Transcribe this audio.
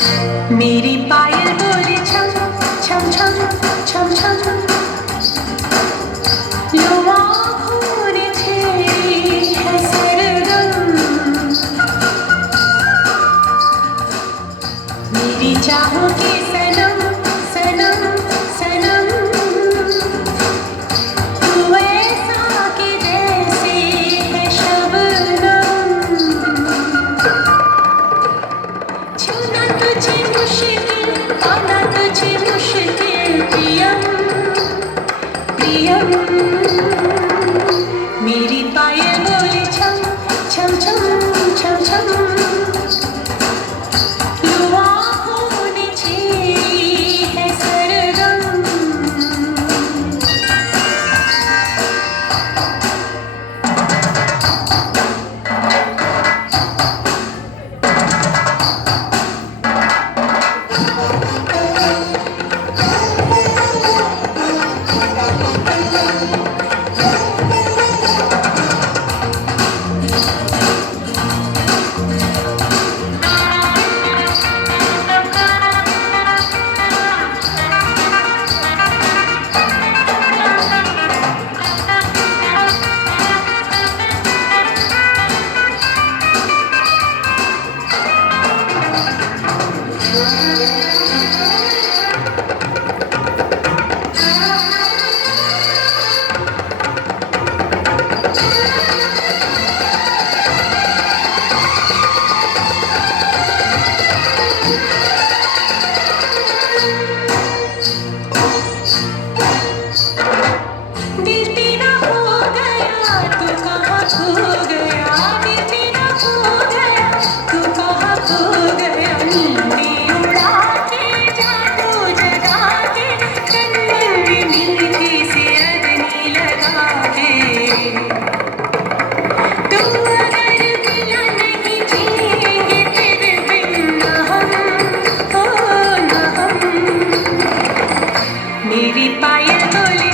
मेरी पायल बोले छम छम छम छम छम लो आँखों ने छेड़ी है सरगम मेरी चाहों की सनम सनम सनम तू ऐसा कि जैसे है शबनम छूना तुझे मुश्किल पाना तुझे मुश्किल प्रियम प्रियम मेरी पायल बोले छम छम छम छम छम लो आँखों ने छेड़ी है सरगम दिल तेरा हो गया तू कहाँ खो गया दिल तेरा हो गया तू कहाँ खो गया नींदें उड़ा के जादू जगा के तन मन में मीठी सी अग्नि लगा के तुम अगर मिला नहीं जिएंगे तेरे बिन न हम हो न हम मेरी पायल बोले